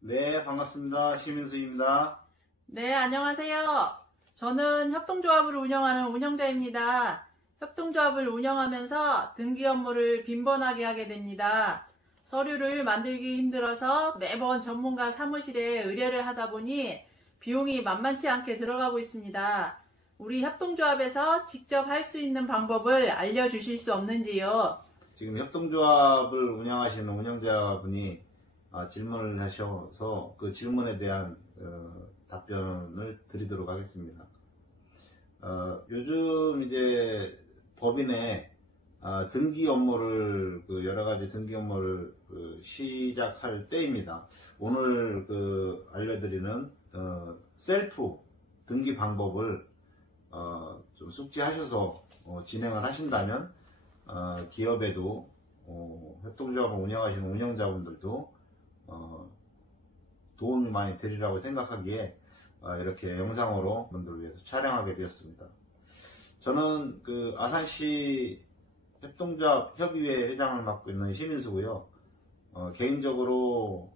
네, 반갑습니다. 시민수입니다. 네, 안녕하세요. 저는 협동조합을 운영하는 운영자입니다. 협동조합을 운영하면서 등기 업무를 빈번하게 하게 됩니다. 서류를 만들기 힘들어서 매번 전문가 사무실에 의뢰를 하다 보니 비용이 만만치 않게 들어가고 있습니다. 우리 협동조합에서 직접 할 수 있는 방법을 알려주실 수 없는지요? 지금 협동조합을 운영하시는 운영자분이 질문을 하셔서 그 질문에 대한 답변을 드리도록 하겠습니다. 요즘 이제 법인에 등기 업무를 여러 가지 등기 업무를 시작할 때입니다. 오늘 알려드리는 셀프 등기 방법을 좀 숙지하셔서 진행을 하신다면 기업에도 협동조합을 운영하시는 운영자분들도 도움이 많이 되리라고 생각하기에 이렇게 영상으로 분들을 위해서 촬영하게 되었습니다. 저는 아산시 협동조합 협의회 회장을 맡고 있는 시민수고요. 개인적으로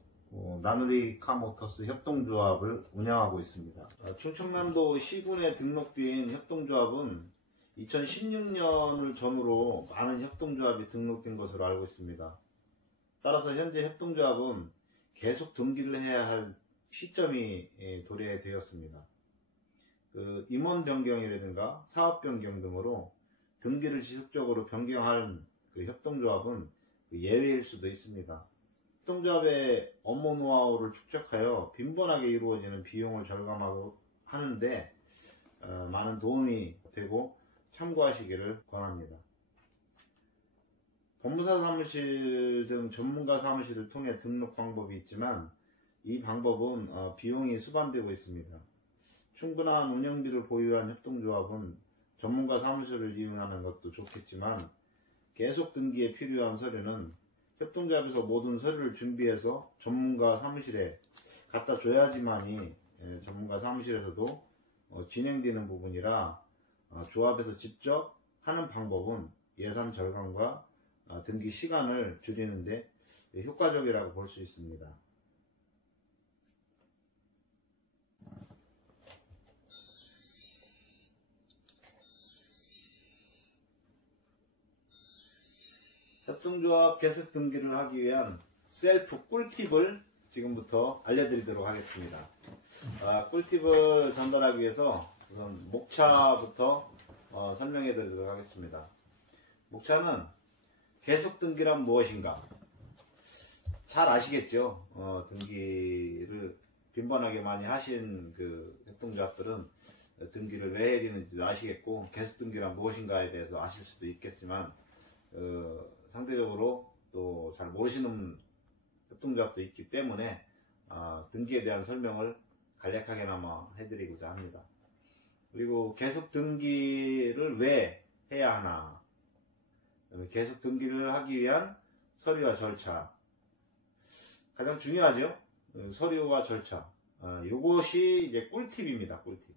나누리 카모터스 협동조합을 운영하고 있습니다. 충청남도 시군에 등록된 협동조합은 2016년을 전후로 많은 협동조합이 등록된 것으로 알고 있습니다. 따라서 현재 협동조합은 계속 등기를 해야 할 시점이 도래되었습니다. 임원 변경이라든가 사업 변경 등으로 등기를 지속적으로 변경할 협동조합은 예외일 수도 있습니다. 협동조합의 업무 노하우를 축적하여 빈번하게 이루어지는 비용을 절감하고 하는데 많은 도움이 되고 참고하시기를 권합니다. 법무사 사무실 등 전문가 사무실을 통해 등록 방법이 있지만 이 방법은 비용이 수반되고 있습니다. 충분한 운영비를 보유한 협동조합은 전문가 사무실을 이용하는 것도 좋겠지만 계속 등기에 필요한 서류는 협동조합에서 모든 서류를 준비해서 전문가 사무실에 갖다 줘야지만이 전문가 사무실에서도 진행되는 부분이라 조합에서 직접 하는 방법은 예산 절감과 등기 시간을 줄이는데 효과적이라고 볼 수 있습니다. 협동조합 계속 등기를 하기 위한 셀프 꿀팁을 지금부터 알려드리도록 하겠습니다. 꿀팁을 전달하기 위해서 우선 목차부터 설명해 드리도록 하겠습니다. 목차는 계속 등기란 무엇인가? 잘 아시겠죠? 등기를 빈번하게 많이 하신 협동조합들은 등기를 왜 해야 되는지도 아시겠고, 계속 등기란 무엇인가에 대해서 아실 수도 있겠지만, 상대적으로 또 잘 모르시는 협동조합도 있기 때문에, 등기에 대한 설명을 간략하게나마 해드리고자 합니다. 그리고 계속 등기를 왜 해야 하나? 계속 등기를 하기 위한 서류와 절차, 가장 중요하죠. 서류와 절차, 이것이 이제 꿀팁입니다. 꿀팁.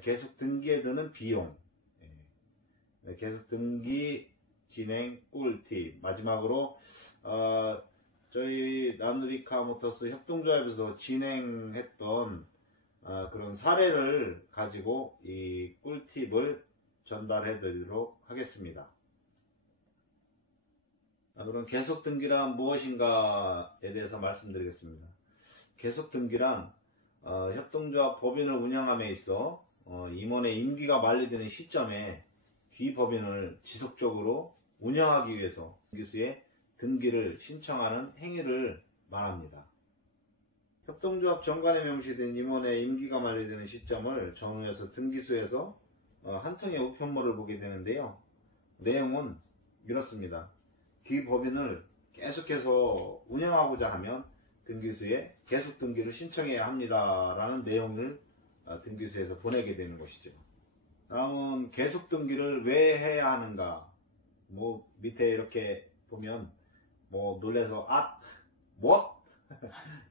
계속 등기에 드는 비용, 계속 등기 진행 꿀팁. 마지막으로 저희 나누리카 모터스 협동조합에서 진행했던 그런 사례를 가지고 이 꿀팁을 전달해 드리도록 하겠습니다. 그럼 계속 등기란 무엇인가에 대해서 말씀드리겠습니다. 계속 등기란 협동조합 법인을 운영함에 있어 임원의 임기가 만료되는 시점에 귀법인을 지속적으로 운영하기 위해서 등기소에 등기를 신청하는 행위를 말합니다. 협동조합 정관에 명시된 임원의 임기가 만료되는 시점을 정해서 등기소에서 한 통의 우편물을 보게 되는데요. 내용은 이렇습니다. 기법인을 계속해서 운영하고자 하면 등기소에 계속 등기를 신청해야 합니다 라는 내용을 등기소에서 보내게 되는 것이죠. 다음은 계속 등기를 왜 해야 하는가. 뭐 밑에 이렇게 보면 뭐 놀래서 뭐?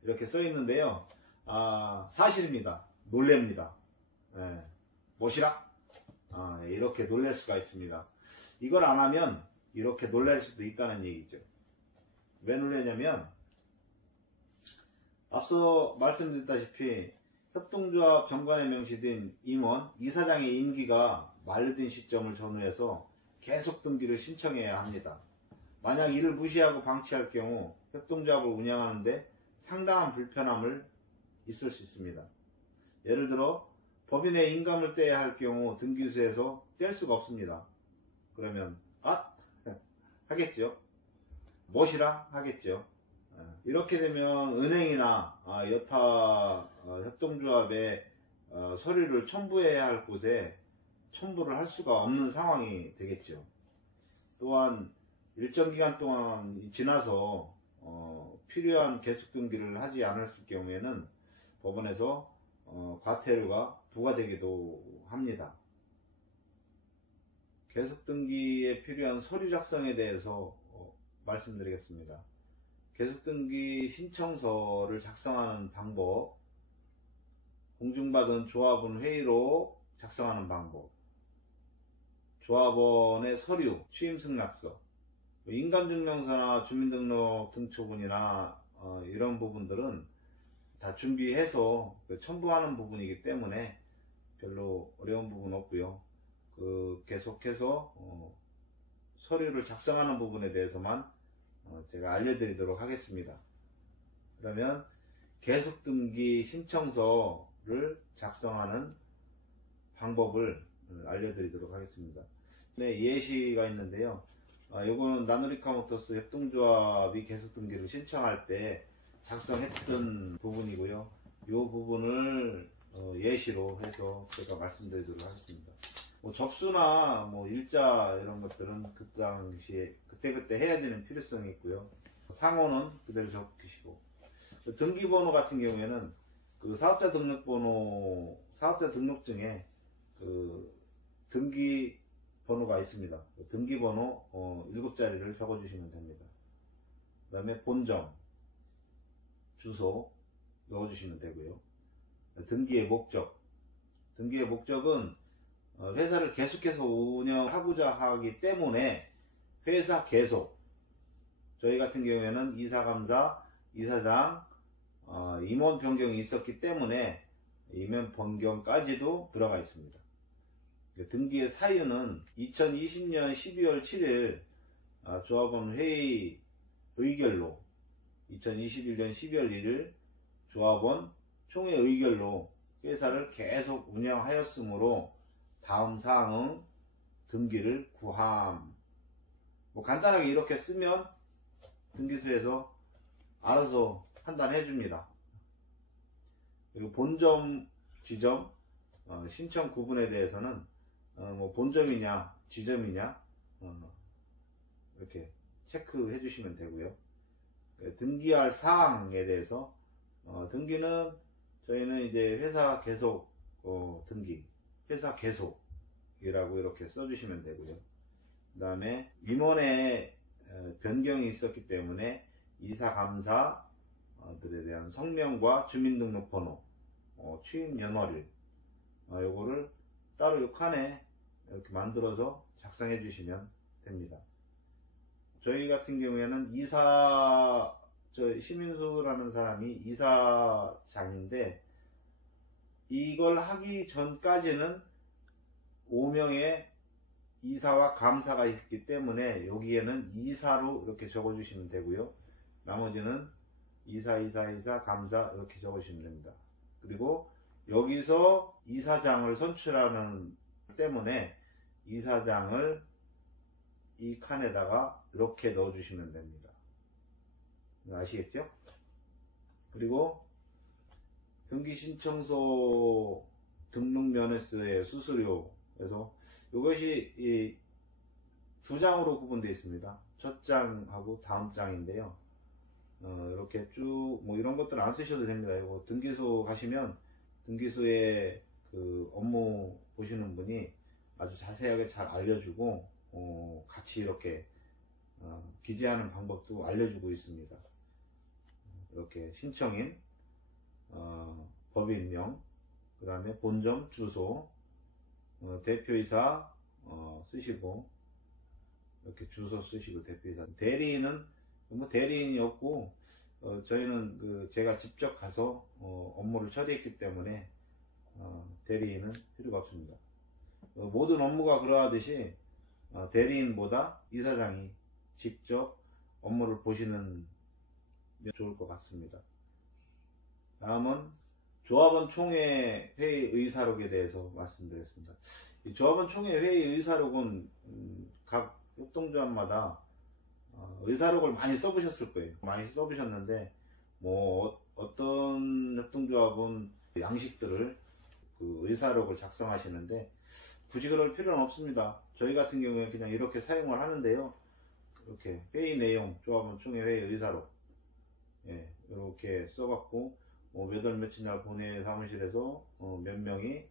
이렇게 써 있는데요. 사실입니다. 놀랍니다. 뭐시라? 이렇게 놀랄 수가 있습니다. 이걸 안 하면 이렇게 놀랄 수도 있다는 얘기죠. 왜 놀라냐면 앞서 말씀드렸다시피 협동조합 정관에 명시된 임원, 이사장의 임기가 만료된 시점을 전후해서 계속 등기를 신청해야 합니다. 만약 이를 무시하고 방치할 경우 협동조합을 운영하는데 상당한 불편함을 있을 수 있습니다. 예를 들어 법인의 인감을 떼야 할 경우 등기소에서 뗄 수가 없습니다. 그러면 하겠죠. 뭐시라 하겠죠. 이렇게 되면 은행이나 여타 협동조합에 서류를 첨부해야 할 곳에 첨부를 할 수가 없는 상황이 되겠죠. 또한 일정 기간 동안 지나서 필요한 계속 등기를 하지 않았을 경우에는 법원에서 과태료가 부과되기도 합니다. 계속 등기에 필요한 서류 작성에 대해서 말씀드리겠습니다. 계속 등기 신청서를 작성하는 방법, 공증받은 조합원 회의로 작성하는 방법, 조합원의 서류, 취임승낙서, 인감증명서나 주민등록 등초본이나 이런 부분들은 다 준비해서 첨부하는 부분이기 때문에 별로 어려운 부분 없고요. 계속해서 서류를 작성하는 부분에 대해서만 제가 알려드리도록 하겠습니다. 그러면 계속등기 신청서를 작성하는 방법을 알려드리도록 하겠습니다. 네, 예시가 있는데요. 이거는 나누리카모터스 협동조합이 계속등기를 신청할 때 작성했던 부분이고요. 이 부분을 예시로 해서 제가 말씀드리도록 하겠습니다. 뭐 접수나 뭐 일자 이런 것들은 그 당시에 그때그때 해야 되는 필요성이 있고요. 상호는 그대로 적히시고, 등기번호 같은 경우에는 그 사업자 등록번호, 사업자 등록증에 그 등기 번호가 있습니다. 등기번호 7자리를 적어주시면 됩니다. 그 다음에 본점, 주소 넣어주시면 되고요. 등기의 목적, 등기의 목적은 회사를 계속해서 운영하고자 하기 때문에 회사 계속, 저희 같은 경우에는 이사감사, 이사장, 임원 변경이 있었기 때문에 임원 변경까지도 들어가 있습니다. 등기의 사유는 2020년 12월 7일 조합원 회의 의결로, 2021년 12월 1일 조합원 총회 의결로 회사를 계속 운영하였으므로 다음 사항은 등기를 구함. 뭐 간단하게 이렇게 쓰면 등기소에서 알아서 판단해 줍니다. 그리고 본점, 지점, 신청 구분에 대해서는 뭐 본점이냐 지점이냐 이렇게 체크해 주시면 되고요. 등기할 사항에 대해서 등기는 저희는 이제 회사 계속 등기, 회사 계속이라고 이렇게 써주시면 되고요. 그 다음에 임원의 변경이 있었기 때문에 이사감사들에 대한 성명과 주민등록번호, 취임 연월일, 요거를 따로 요 칸에 이렇게 만들어서 작성해 주시면 됩니다. 저희 같은 경우에는 시민수라는 사람이 이사장인데, 이걸 하기 전까지는 5명의 이사와 감사가 있기 때문에 여기에는 이사로 이렇게 적어주시면 되고요. 나머지는 이사, 감사 이렇게 적어주시면 됩니다. 그리고 여기서 이사장을 선출하는 때문에 이사장을 이 칸에다가 이렇게 넣어주시면 됩니다. 아시겠죠? 그리고 등기신청서 등록면허서의 수수료에서 이것이 두 장으로 구분되어 있습니다. 첫 장하고 다음 장인데요. 이렇게 쭉 뭐 이런 것들 안 쓰셔도 됩니다. 이거 등기소 가시면 등기소에 그 업무 보시는 분이 아주 자세하게 잘 알려주고 같이 이렇게 기재하는 방법도 알려주고 있습니다. 이렇게 신청인, 법인명, 그 다음에 본점 주소, 대표이사 쓰시고, 이렇게 주소 쓰시고 대표이사. 대리인은 뭐 대리인이 없고 저희는 제가 직접 가서 업무를 처리했기 때문에 대리인은 필요가 없습니다. 모든 업무가 그러하듯이 대리인보다 이사장이 직접 업무를 보시는 게 좋을 것 같습니다. 다음은 조합원 총회 회의 의사록에 대해서 말씀드리겠습니다. 이 조합원 총회 회의 의사록은 각 협동조합마다 의사록을 많이 써보셨을 거예요. 많이 써보셨는데 뭐 어떤 협동조합은 양식들을 그 의사록을 작성하시는데 굳이 그럴 필요는 없습니다. 저희 같은 경우에 그냥 이렇게 사용을 하는데요. 이렇게 회의 내용, 조합원 총회 회의 의사록, 예, 이렇게 써갖고 몇 월 며칠 날 본회 사무실에서 몇 명이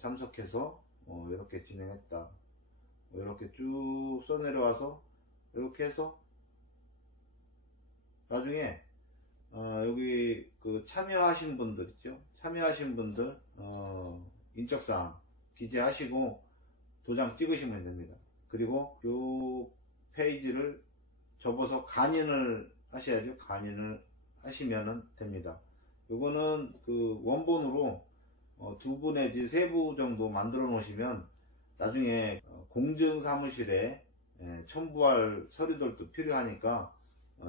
참석해서 이렇게 진행했다. 이렇게 쭉 써내려와서 이렇게 해서 나중에 여기 그 참여하신 분들 있죠. 참여하신 분들 인적사항 기재하시고 도장 찍으시면 됩니다. 그리고 요 페이지를 접어서 간인을 하셔야죠. 간인을 하시면 됩니다. 요거는 그 원본으로 2부 내지 3부 정도 만들어 놓으시면 나중에 공증사무실에 첨부할 서류들도 필요하니까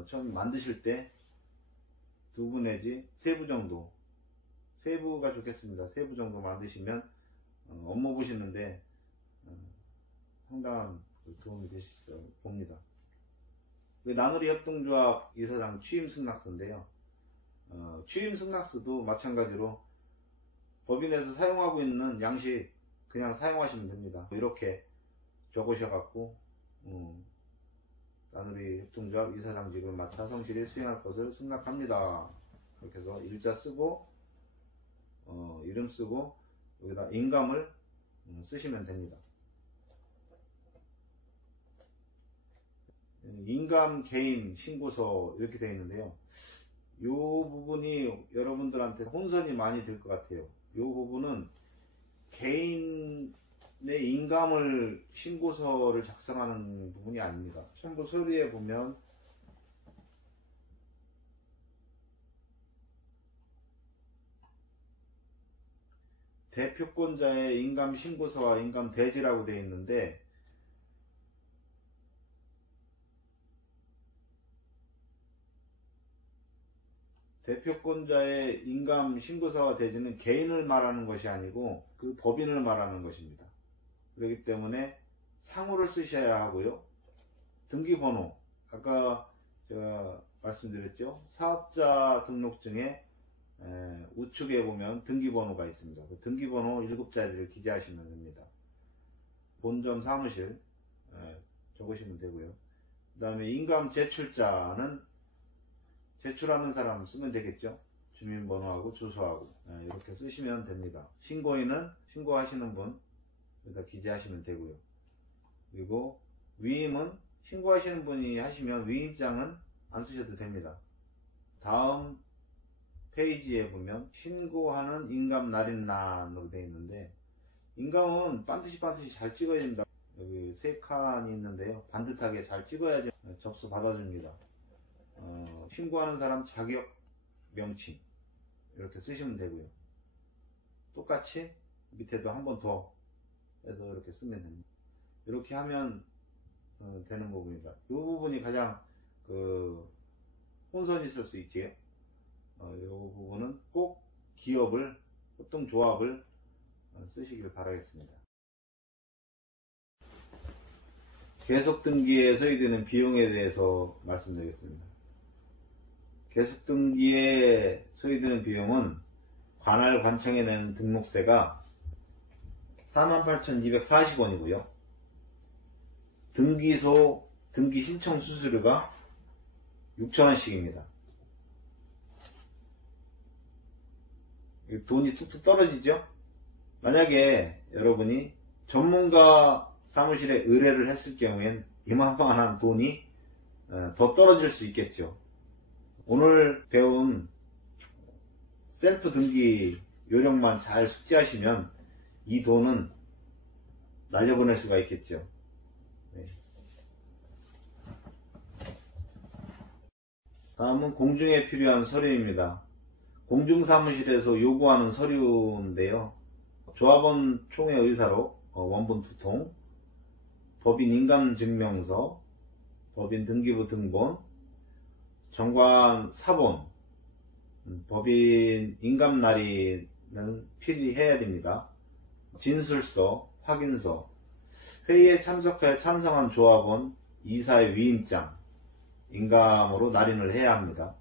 처음 만드실 때 2부 내지 3부 정도, 3부가 좋겠습니다. 3부 정도 만드시면 업무 보시는데 상당한 도움이 되실 수 봅니다. 나누리 협동조합 이사장 취임 승낙서인데요. 취임 승낙서도 마찬가지로 법인에서 사용하고 있는 양식 그냥 사용하시면 됩니다. 이렇게 적으셔갖고 나누리 협동조합 이사장직을 맡아 성실히 수행할 것을 승낙합니다. 이렇게 해서 일자 쓰고 이름 쓰고 여기다 인감을 쓰시면 됩니다. 인감 개인 신고서 이렇게 되어 있는데요. 이 부분이 여러분들한테 혼선이 많이 될 것 같아요. 이 부분은 개인의 인감을 신고서를 작성하는 부분이 아닙니다. 첨부 서류에 보면 대표권자의 인감 신고서와 인감 대지라고 되어 있는데 대표권자의 인감 신고서와 대지는 개인을 말하는 것이 아니고 그 법인을 말하는 것입니다. 그렇기 때문에 상호를 쓰셔야 하고요. 등기번호, 아까 제가 말씀드렸죠. 사업자 등록증에 우측에 보면 등기번호가 있습니다. 그 등기번호 7자리를 기재하시면 됩니다. 본점 사무실 적으시면 되고요. 그 다음에 인감 제출자는 제출하는 사람 쓰면 되겠죠. 주민번호하고 주소하고 이렇게 쓰시면 됩니다. 신고인은 신고하시는 분 여기다 기재하시면 되고요. 그리고 위임은 신고하시는 분이 하시면 위임장은 안 쓰셔도 됩니다. 다음 페이지에 보면 신고하는 인감 날인란으로 되어 있는데 인감은 반드시 잘 찍어야 됩니다. 여기 3칸이 있는데요. 반듯하게 잘 찍어야지 접수 받아줍니다. 신고하는 사람 자격 명칭 이렇게 쓰시면 되고요. 똑같이 밑에도 한 번 더 해서 이렇게 쓰면 됩니다. 이렇게 하면 되는 부분이다. 이 부분이 가장 혼선이 있을 수 있지요. 이 부분은 꼭 기업을 협동조합을 쓰시길 바라겠습니다. 계속등기에 소요되는 비용에 대해서 말씀드리겠습니다. 계속등기에 소요되는 비용은 관할 관청에 내는 등록세가 48,240원이고요. 등기소 등기 신청 수수료가 6,000원씩입니다. 돈이 툭툭 떨어지죠? 만약에 여러분이 전문가 사무실에 의뢰를 했을 경우엔 이만한 돈이 더 떨어질 수 있겠죠. 오늘 배운 셀프 등기 요령만 잘 숙지하시면 이 돈은 날려보낼 수가 있겠죠. 네. 다음은 공증에 필요한 서류입니다. 공증사무실에서 요구하는 서류인데요. 조합원 총회 의사록 원본 2통, 법인 인감증명서, 법인 등기부 등본, 정관 사본, 법인 인감날인은 필요해야 됩니다. 진술서, 확인서, 회의에 참석하여 찬성한 조합원 이사의 위임장, 인감으로 날인을 해야 합니다.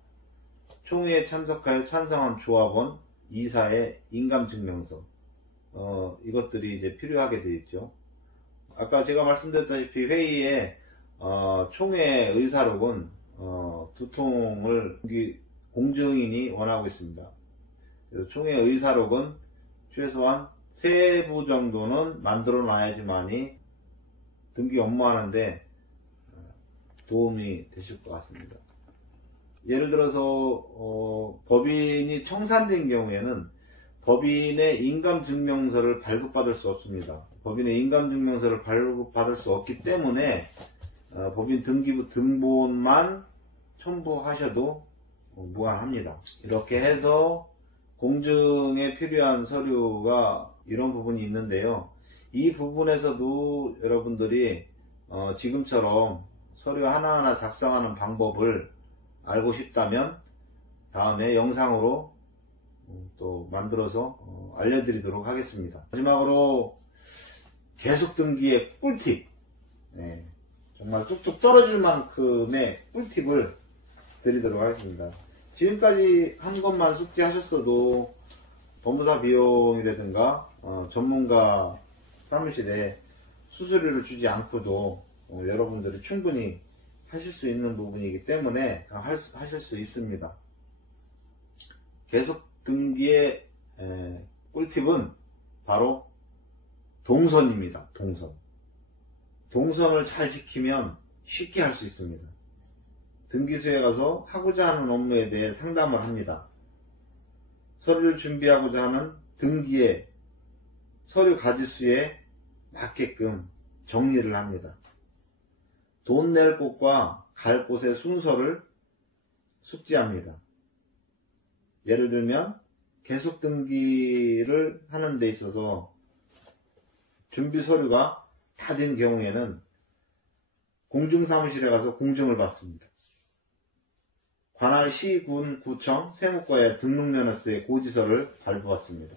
총회에 참석하여 찬성한 조합원 이사의 인감증명서, 이것들이 이제 필요하게 되어 있죠. 아까 제가 말씀드렸다시피 회의에 총회 의사록은 2통을 공증인이 원하고 있습니다. 그래서 총회 의사록은 최소한 3부 정도는 만들어 놔야지만이 등기 업무하는데 도움이 되실 것 같습니다. 예를 들어서 법인이 청산된 경우에는 법인의 인감증명서를 발급받을 수 없습니다. 법인의 인감증명서를 발급받을 수 없기 때문에 법인 등기부 등본만 첨부하셔도 무한합니다. 이렇게 해서 공증에 필요한 서류가 이런 부분이 있는데요. 이 부분에서도 여러분들이 지금처럼 서류 하나하나 작성하는 방법을 알고 싶다면 다음에 영상으로 또 만들어서 알려드리도록 하겠습니다. 마지막으로 계속 등기의 꿀팁, 정말 뚝뚝 떨어질 만큼의 꿀팁을 드리도록 하겠습니다. 지금까지 한 것만 숙지하셨어도 법무사 비용이라든가 전문가 사무실에 수수료를 주지 않고도 여러분들이 충분히 하실 수 있는 부분이기 때문에 하실 수 있습니다. 계속 등기의 꿀팁은 바로 동선입니다. 동선을 잘 지키면 쉽게 할 수 있습니다. 등기소에 가서 하고자 하는 업무에 대해 상담을 합니다. 서류를 준비하고자 하는 등기의 서류 가지수에 맞게끔 정리를 합니다. 돈 낼 곳과 갈 곳의 순서를 숙지합니다. 예를 들면 계속 등기를 하는 데 있어서 준비 서류가 다 된 경우에는 공증사무실에 가서 공증을 받습니다. 관할 시, 군, 구청, 세무과에 등록면허세의 고지서를 발부받습니다.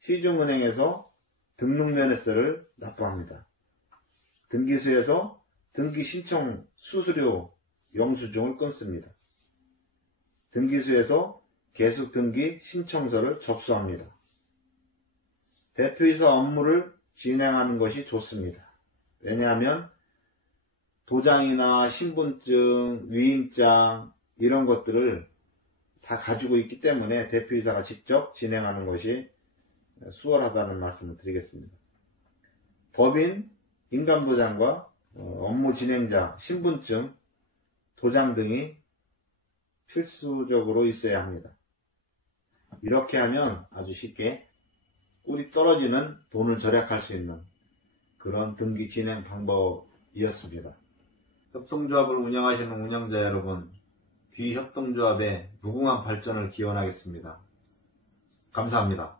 시중은행에서 등록면허세를 납부합니다. 등기소에서 등기신청 수수료 영수증을 끊습니다. 등기소에서 계속등기 신청서를 접수합니다. 대표이사 업무를 진행하는 것이 좋습니다. 왜냐하면 도장이나 신분증, 위임장 이런 것들을 다 가지고 있기 때문에 대표이사가 직접 진행하는 것이 수월하다는 말씀을 드리겠습니다. 법인 인감도장과 업무 진행자, 신분증, 도장 등이 필수적으로 있어야 합니다. 이렇게 하면 아주 쉽게 꿀이 떨어지는 돈을 절약할 수 있는 그런 등기 진행 방법이었습니다. 협동조합을 운영하시는 운영자 여러분, 뒤협동조합의 무궁한 발전을 기원하겠습니다. 감사합니다.